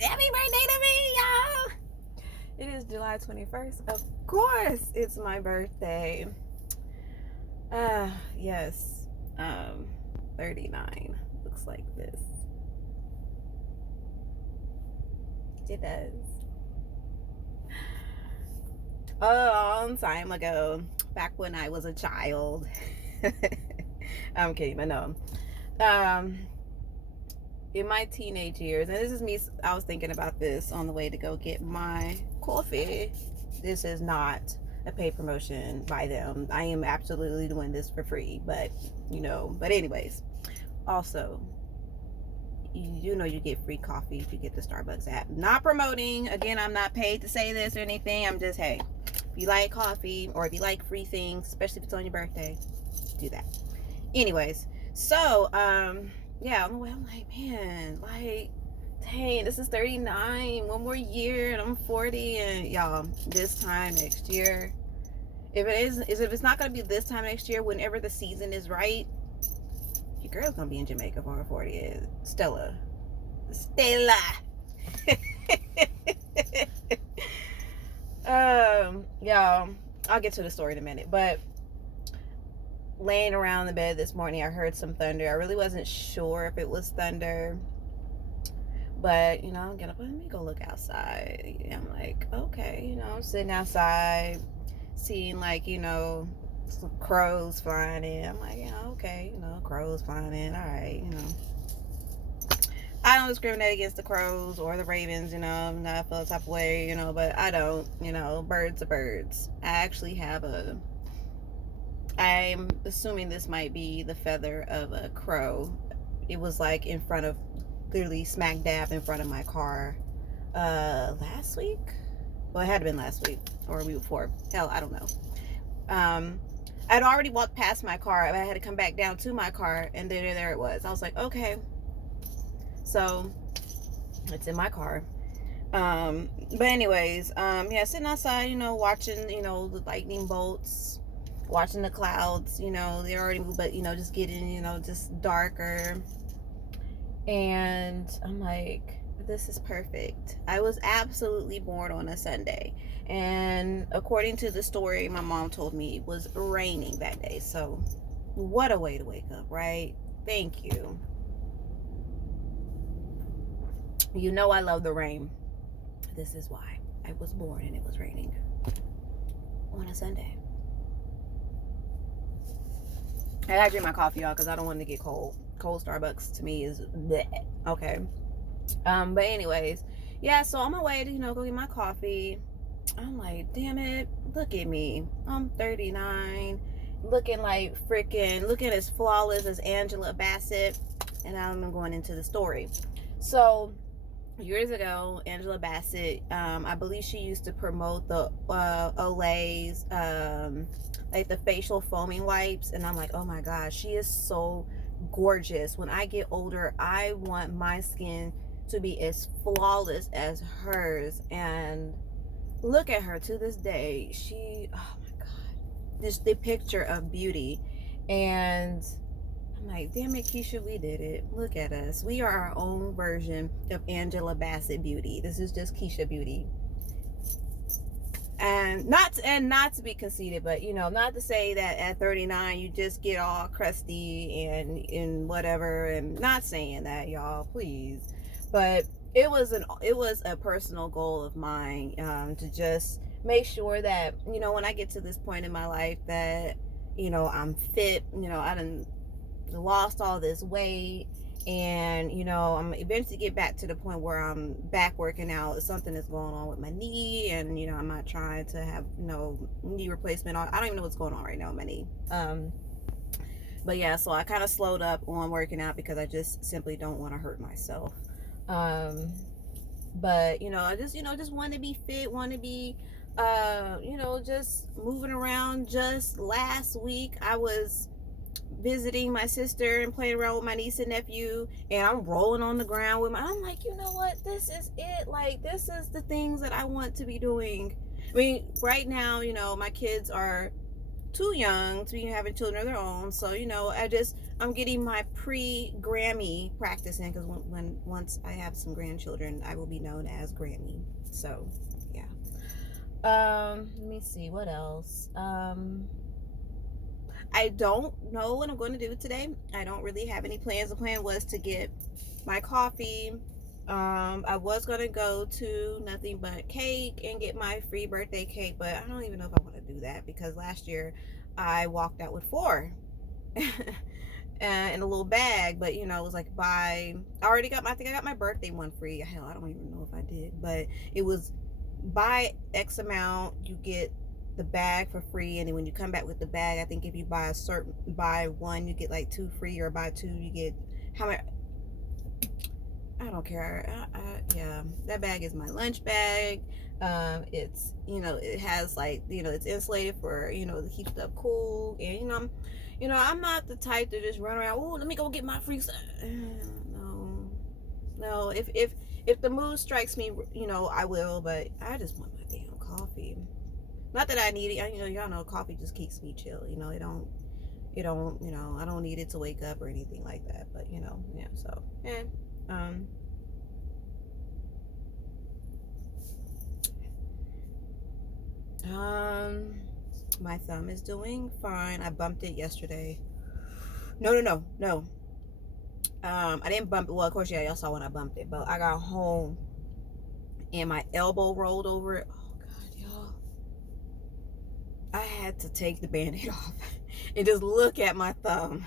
Happy birthday to me, y'all! It is July 21st. Of course, it's my birthday. Yes. 39 looks like this. It does. A long time ago, back when I was a child. I'm kidding, but no. In my teenage years, and this is me, I was thinking about this on the way to go get my coffee. This is not a paid promotion by them. I am absolutely doing this for free, but anyways, also, you know you get free coffee if you get the Starbucks app. Not promoting, again, I'm not paid to say this or anything. I'm just, hey, if you like coffee or if you like free things, especially if it's on your birthday, do that. Anyways, so yeah, on the way I'm like, man, like, dang, this is 39, one more year and I'm 40. And y'all, this time next year, if it's not gonna be this time next year, whenever the season is right, your girl's gonna be in Jamaica for her 40th. Stella. Y'all, I'll get to the story in a minute, but laying around the bed this morning, I heard some thunder. I really wasn't sure if it was thunder, but get up, let me go look outside. I'm like, okay, I'm sitting outside, seeing like some crows flying in. I'm like, okay, crows flying in. All right, I don't discriminate against the crows or the ravens. I'm not feel type of way, but I don't. Birds are birds. I actually have I'm assuming this might be the feather of a crow. It was like in front of, literally smack dab in front of my car last week. Well, it had to been last week or week before. Hell, I don't know. I'd already walked past my car. I had to come back down to my car, and then there it was. I was like, okay. So it's in my car. But anyways, yeah, sitting outside, watching, the lightning bolts, watching the clouds, they already moved, but just getting, just darker. And I'm like, this is perfect. I was absolutely born on a Sunday, and according to the story my mom told me, it was raining that day. So what a way to wake up, right? Thank you. I love the rain. This is why I was born and it was raining on a Sunday. I gotta drink my coffee, y'all, because I don't want to get cold. Cold Starbucks to me is bleh. Okay. But anyways, yeah, so on my way to, go get my coffee, I'm like, damn it, look at me. I'm 39, looking as flawless as Angela Bassett. And I'm going into the story. So years ago, Angela Bassett, I believe she used to promote the Olay's, like the facial foaming wipes, and I'm like, oh my gosh, she is so gorgeous. When I get older, I want my skin to be as flawless as hers. And look at her to this day. Oh my god, just the picture of beauty. And I'm like, damn it, Keisha, we did it. Look at us. We are our own version of Angela Bassett beauty. This is just Keisha beauty. And not to be conceited, but not to say that at 39 you just get all crusty and whatever. And not saying that, y'all, please. But it was a personal goal of mine, to just make sure that when I get to this point in my life that I'm fit. I done lost all this weight, and I'm eventually get back to the point where I'm back working out. Something is going on with my knee, and I'm not trying to have knee replacement. I don't even know what's going on right now with my knee. But yeah, so I kind of slowed up on working out because I just simply don't want to hurt myself. But I just want to be fit, want to be just moving around. Just last week I was visiting my sister and playing around with my niece and nephew, and I'm rolling on the ground with I'm like, you know what, this is it. Like, this is the things that I want to be doing. I mean, right now, my kids are too young to be having children of their own. So, I'm getting my pre-Grammy practice in, because once I have some grandchildren, I will be known as Grammy. So, yeah. Let me see what else. I don't know what I'm going to do today. I don't really have any plans. The plan was to get my coffee. I was going to go to Nothing But Cake and get my free birthday cake, but I don't even know if I want to do that, because last year I walked out with 4 in a little bag. But it was like, I think I got my birthday one free. Hell, I don't even know if I did, but it was buy X amount, you get the bag for free. And then when you come back with the bag, I think if you buy one, you get like 2 free, or buy 2, you get how much. I don't care. Yeah, that bag is my lunch bag. It's it has, like, it's insulated for to keep stuff cool. And I'm not the type to just run around. Oh, let me go get my free stuff. No. If the mood strikes me, I will. But I just want my damn coffee. Not that I need it. Y'all know coffee just keeps me chill. It don't. I don't need it to wake up or anything like that. But yeah. So yeah. My thumb is doing fine. I bumped it yesterday. No. I didn't bump it. Well, of course, yeah, y'all saw when I bumped it. But I got home and my elbow rolled over it. Oh God, y'all! I had to take the Band-Aid off and just look at my thumb.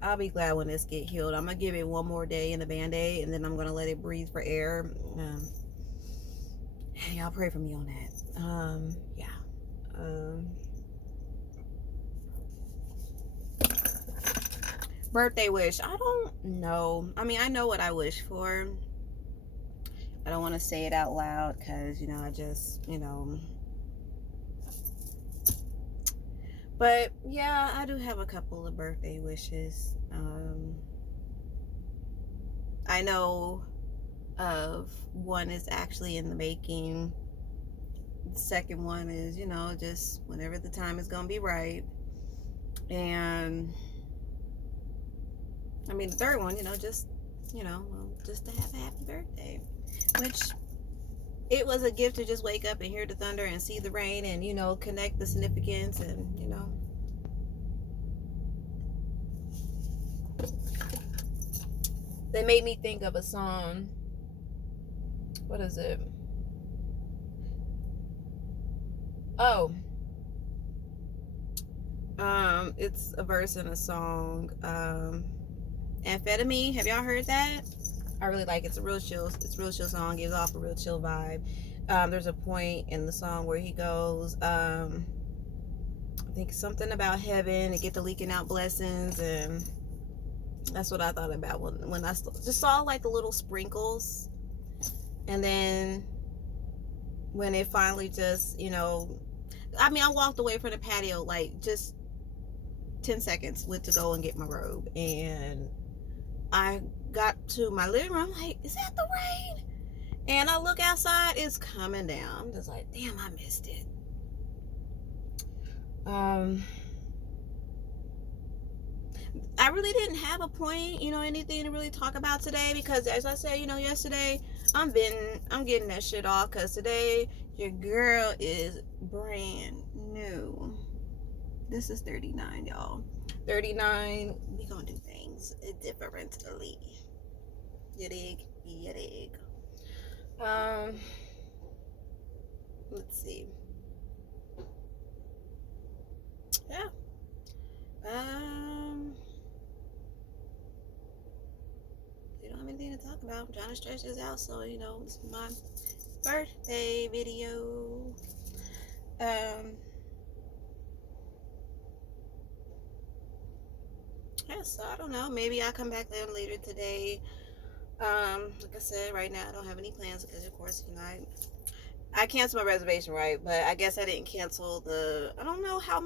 I'll be glad when this get healed. I'm gonna give it one more day in the Band-Aid, and then I'm gonna let it breathe for air. Y'all pray for me on that. Yeah. Birthday wish. I don't know. I mean, I know what I wish for. I don't want to say it out loud, because I just but yeah, I do have a couple of birthday wishes. I know of one is actually in the making. The second one is just whenever the time is gonna be right. And I mean, the third one, just to have a happy birthday, which it was a gift to just wake up and hear the thunder and see the rain, and connect the significance. And they made me think of a song. What is it? Oh, it's a verse in a song. Amphetamine. Have y'all heard that? I really like it. It's a real chill song. Gives off a real chill vibe. There's a point in the song where he goes, I think something about heaven and get the leaking out blessings, and that's what I thought about when I just saw like the little sprinkles. And then when it finally just, I mean, I walked away from the patio like just 10 seconds, went to go and get my robe, and I got to my living room. I'm like, is that the rain? And I look outside, it's coming down. I'm just like, damn, I missed it. I really didn't have a point, anything to really talk about today, because as I said, yesterday, I'm getting that shit off, because today your girl is brand new. This is 39, y'all. 39. We gonna do things differently. You dig. Let's see. Yeah. We don't have anything to talk about. I'm trying to stretch this out, so this is my birthday video. Yeah, so I don't know. Maybe I'll come back later today. Like I said, right now I don't have any plans, because of course, I canceled my reservation, right? But I guess I didn't cancel I don't know how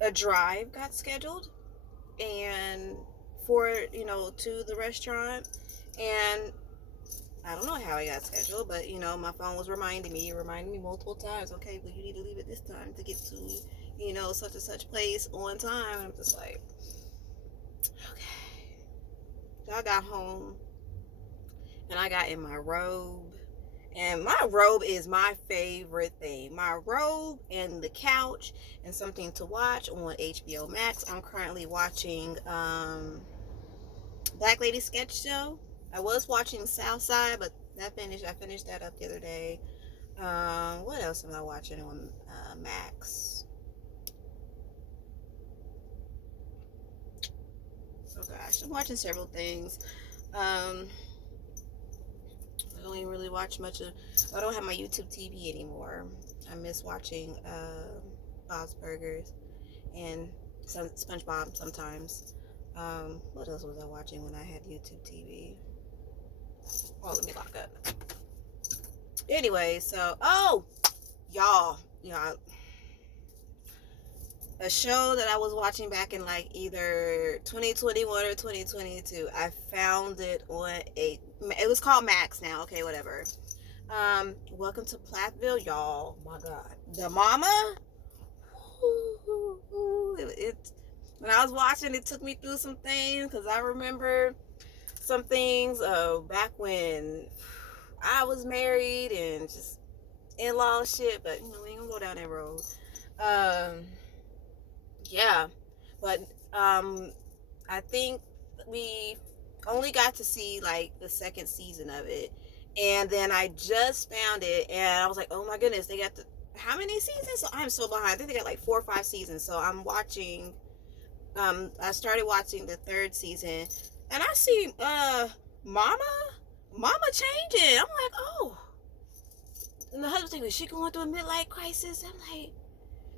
a drive got scheduled, and for to the restaurant, and I don't know how I got scheduled, but you know, my phone was reminding me multiple times, okay, well, you need to leave at this time to get to, you know, such and such place on time. And I'm just like, okay. So I got home and I got in my robe. And my robe is my favorite thing. My robe and the couch and something to watch on HBO Max. I'm currently watching Black Lady Sketch Show. I was watching Southside, but I finished that up the other day. What else am I watching on Max? Oh gosh, I'm watching several things. I don't even really watch much of. I don't have my YouTube TV anymore. I miss watching Bob's Burgers and some SpongeBob sometimes. What else was I watching when I had YouTube TV? Oh, let me lock up. Anyway, so y'all, a show that I was watching back in like either 2021 or 2022. I found it on it was called Max now. Okay, whatever. Welcome to Platteville, y'all. My God, the mama. When I was watching, it took me through some things because I remember some things back when I was married and just in-law shit. But you know, we ain't gonna go down that road. Yeah, but I think we only got to see like the second season of it, and then I just found it, and I was like, oh my goodness, they got how many seasons? So I'm so behind. I think they got like 4 or 5 seasons. So I'm watching. I started watching the 3rd season, and I see Mama changing. I'm like, oh. And the husband's like, is she going through a midlife crisis? I'm like,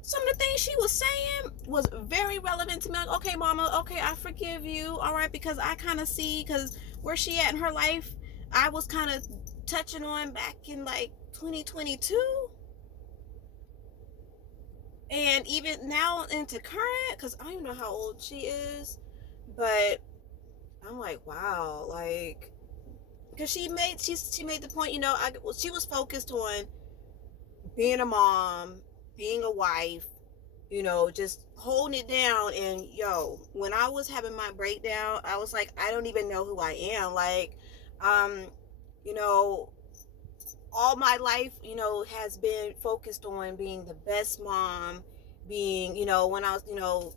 some of the things she was saying was very relevant to me. Like, okay, Mama, okay, I forgive you. All right, because I kind of see, because where she at in her life, I was kind of touching on back in like 2022. And even now into current, because I don't even know how old she is, but I'm like, wow, like, because she made the point, you know, she was focused on being a mom, being a wife, you know, just holding it down. And when I was having my breakdown, I was like, I don't even know who I am. Like, you know, all my life, you know, has been focused on being the best mom, being, you know, when I was, you know,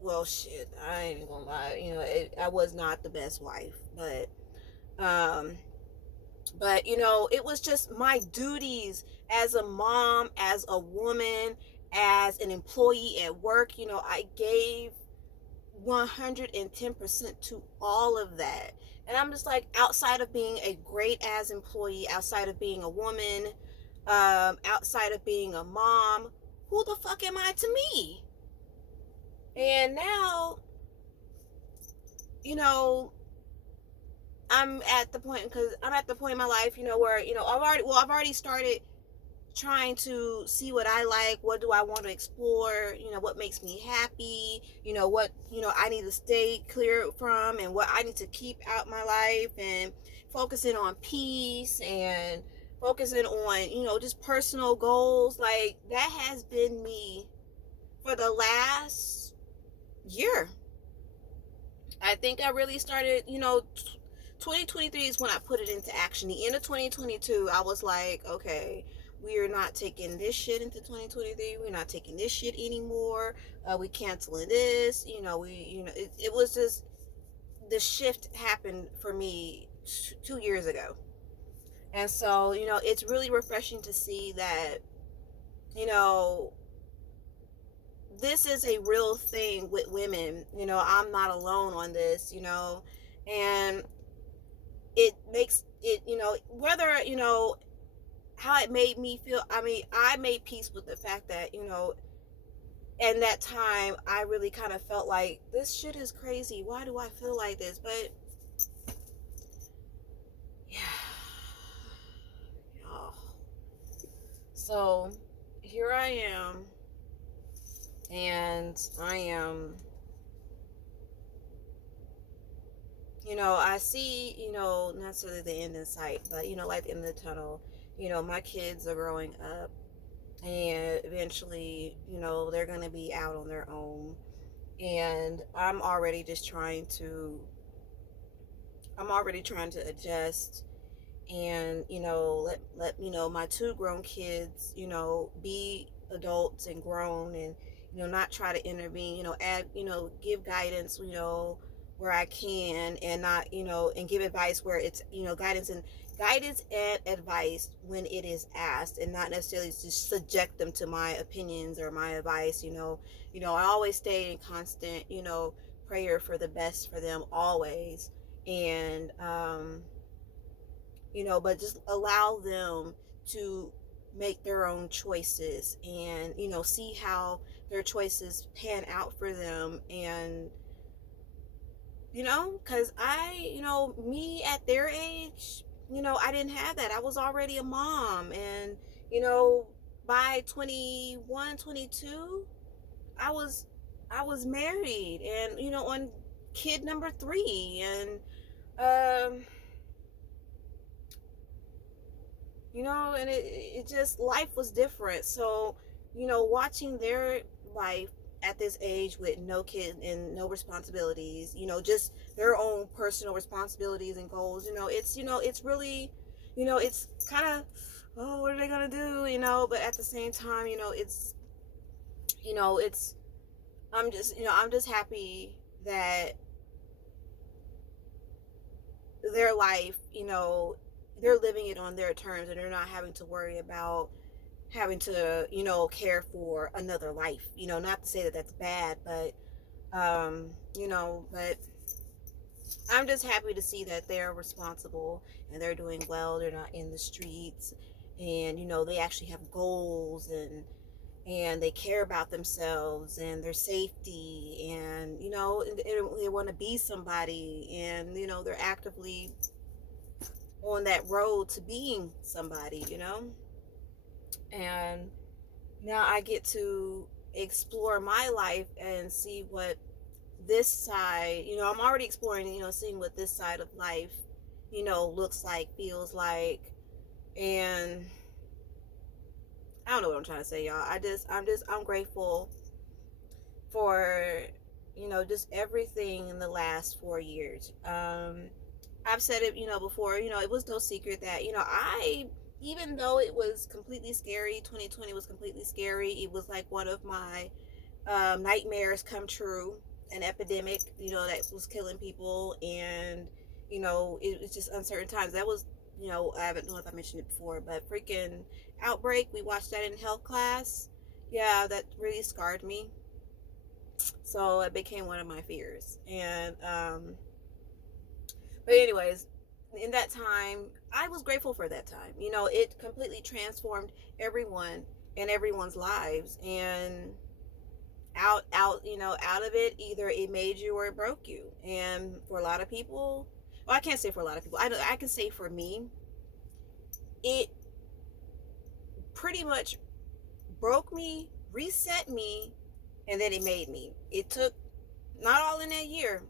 well, shit, I ain't even gonna lie, you know, I was not the best wife, but you know, it was just my duties as a mom, as a woman, as an employee at work. You know, I gave 110% to all of that. And I'm just like, outside of being a great as employee, outside of being a woman, outside of being a mom, who the fuck am I to me? And now, you know, I'm at the point in my life, you know, where, you know, I've already started trying to see what I like, what do I want to explore, you know, what makes me happy, you know, what, you know, I need to stay clear from, and what I need to keep out my life, and focusing on peace and focusing on, you know, just personal goals. Like, that has been me for the last year. I think I really started, you know, 2023 is when I put it into action. The end of 2022, I was like, okay, we are not taking this shit into 2023. We're not taking this shit anymore. We canceling this. You know, it was just, the shift happened for me 2 years ago. And so, you know, it's really refreshing to see that, you know, this is a real thing with women. You know, I'm not alone on this, you know, and it makes it, you know, whether, you know, how it made me feel. I mean, I made peace with the fact that, you know, in that time, I really kind of felt like, this shit is crazy. Why do I feel like this? But, yeah. So, here I am. And I am, I see, not necessarily the end in sight, but, like the end of the tunnel. My kids are growing up, and eventually, they're going to be out on their own. And I'm already trying to adjust, and, let my two grown kids, be adults and grown, and, not try to intervene, add, give guidance, where I can, and not, and give advice where it's, guidance and advice when it is asked, and not necessarily just subject them to my opinions or my advice. I always stay in constant, prayer for the best for them always. And but just allow them to make their own choices, and see how their choices pan out for them. And because me at their age, I didn't have that. I was already a mom, and by 21, 22, i was I was married, and on kid number 3. And um and it just, life was different. So watching their life at this age with no kid and no responsibilities, just their own personal responsibilities and goals, it's really, it's kind of, oh, what are they gonna do, but at the same time, it's I'm just happy that their life, they're living it on their terms, and they're not having to worry about having to, care for another life. Not to say that that's bad, but, but I'm just happy to see that they're responsible and they're doing well. They're not in the streets, and, they actually have goals, and they care about themselves and their safety, and, they want to be somebody, and, they're actively on that road to being somebody, and now I get to explore my life and see what this side, I'm already exploring, seeing what this side of life, looks like, feels like. And I don't know what I'm trying to say, y'all. I'm grateful for, just everything in the last 4 years. I've said it, before, it was no secret that, even though it was completely scary, 2020 was completely scary. It was like one of my nightmares come true, an epidemic, that was killing people. And, it was just uncertain times. That was, I haven't know if I mentioned it before, but freaking Outbreak, we watched that in health class. Yeah, that really scarred me. So it became one of my fears. And, but anyways, in that time, I was grateful for that time. It completely transformed everyone and everyone's lives. And out of it, either it made you or it broke you. And for a lot of people, well, I can't say for a lot of people. I can say for me, it pretty much broke me, reset me, and then it made me. It took, not all in that year,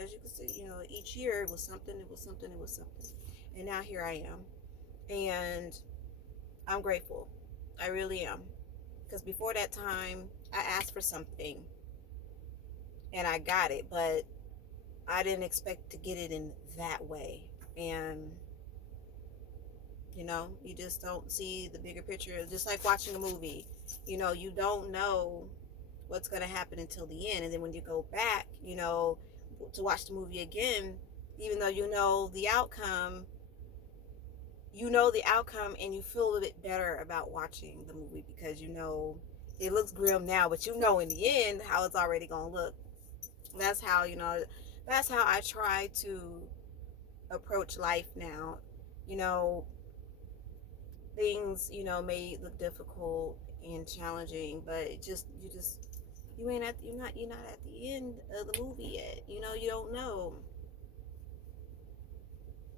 as you can see, each year it was something, it was something, it was something. And now here I am. And I'm grateful. I really am. Because before that time, I asked for something and I got it, but I didn't expect to get it in that way. And, you just don't see the bigger picture. Just like watching a movie, you don't know what's going to happen until the end. And then when you go back, to watch the movie again, even though the outcome, and you feel a little bit better about watching the movie, because it looks grim now, but in the end how it's already gonna look. That's how I try to approach life now. Things may look difficult and challenging, but you're not at the end of the movie yet. You don't know.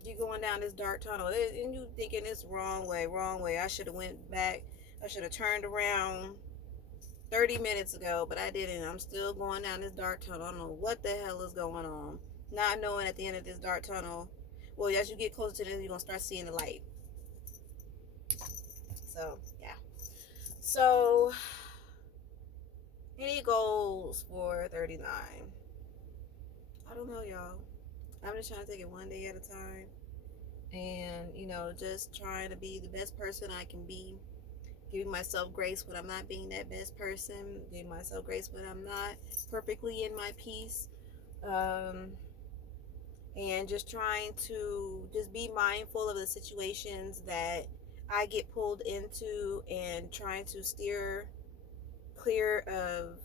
You're going down this dark tunnel, and you thinking it's wrong way. I should have went back. I should have turned around 30 minutes ago, but I didn't. I'm still going down this dark tunnel. I don't know what the hell is going on. not knowing at the end of this dark tunnel, well, as you get closer to this, you're gonna start seeing the light. So yeah. So any goals for 39? I don't know, y'all. I'm just trying to take it one day at a time, and just trying to be the best person I can be, giving myself grace when I'm not being that best person, giving myself grace when I'm not perfectly in my peace, and just trying to just be mindful of the situations that I get pulled into, and trying to steer clear of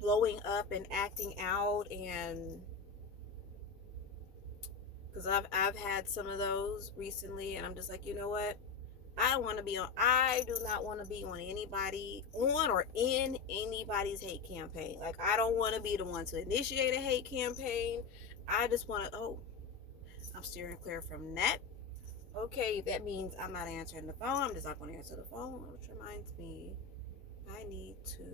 blowing up and acting out. And because I've had some of those recently, and I'm just like, you know what, I do not want to be on anybody, on or in anybody's hate campaign. Like, I don't want to be the one to initiate a hate campaign. I just want to, I'm steering clear from that. Okay, that means I'm not answering the phone. I'm just not going to answer the phone, which reminds me, I need to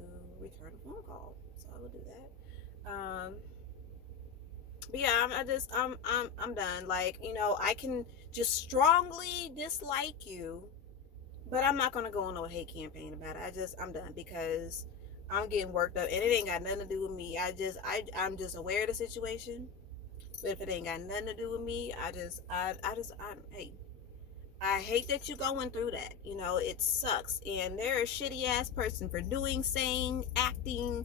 return a phone call. So I will do that. But yeah, I'm done. Like, I can just strongly dislike you, but I'm not gonna go on no hate campaign about it. I'm done, because I'm getting worked up, and it ain't got nothing to do with me. I'm just aware of the situation. But if it ain't got nothing to do with me, hey, I hate that you're going through that. It sucks, and they're a shitty ass person for doing, saying, acting,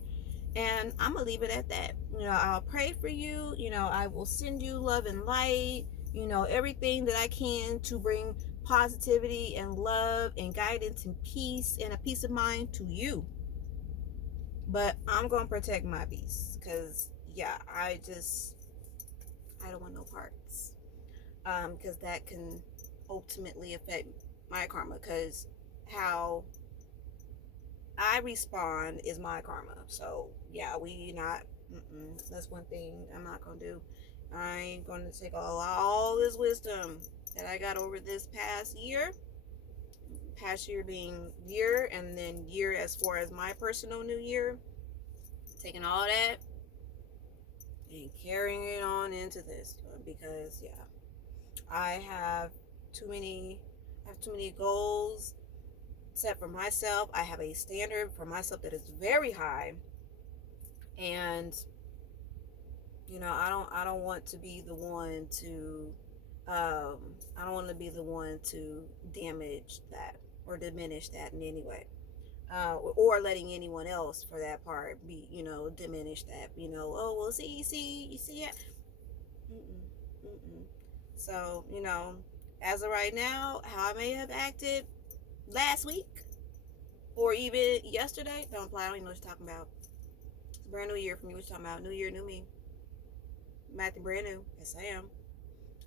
and I'm gonna leave it at that. I'll pray for you. I will send you love and light. Everything that I can to bring positivity and love and guidance and peace and a peace of mind to you. But I'm gonna protect my peace, because yeah, I don't want no parts. Because that can ultimately affect my karma, because how I respond is my karma. So yeah, that's one thing I'm not gonna do. I ain't gonna take all this wisdom that I got over this past year being year, and then year as far as my personal new year, taking all that and carrying it on into this, because yeah, I have too many goals set for myself. I have a standard for myself that is very high, and I don't want to be the one to I don't want to be the one to damage that or diminish that in any way, or letting anyone else, for that part, be diminish that. Oh well, you see it. Mm-mm, mm-mm. So as of right now, how I may have acted last week or even yesterday don't apply. I don't even know what you're talking about. It's a brand new year for me. What you talking about? New year, new me. I'm acting brand new. Yes, I am.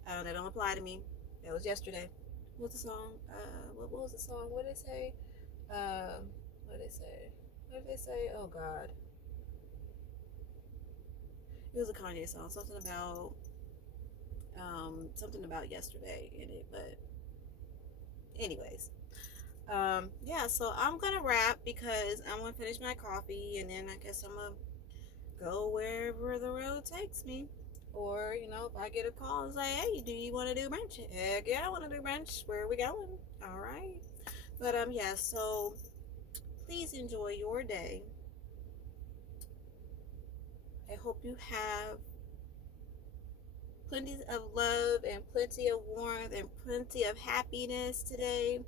That don't apply to me. That was yesterday. What's the song? What was the song? What did it say? What did it say? What did they say? Oh God. It was a Kanye song. Something about yesterday in it. But anyways. Yeah, so I'm gonna wrap, because I'm gonna finish my coffee, and then I guess I'm gonna go wherever the road takes me. Or, if I get a call and say, hey, do you want to do brunch? Heck yeah, I want to do brunch. Where are we going? All right. But, yeah, so please enjoy your day. I hope you have plenty of love and plenty of warmth and plenty of happiness today.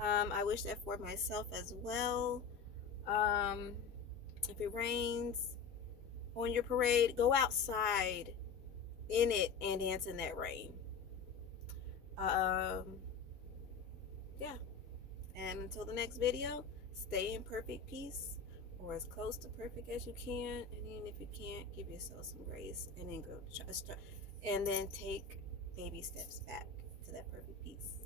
I wish that for myself as well. If it rains on your parade, go outside in it and dance in that rain. Yeah. And until the next video, stay in perfect peace, or as close to perfect as you can. And even if you can't, give yourself some grace, and then take baby steps back to that perfect peace.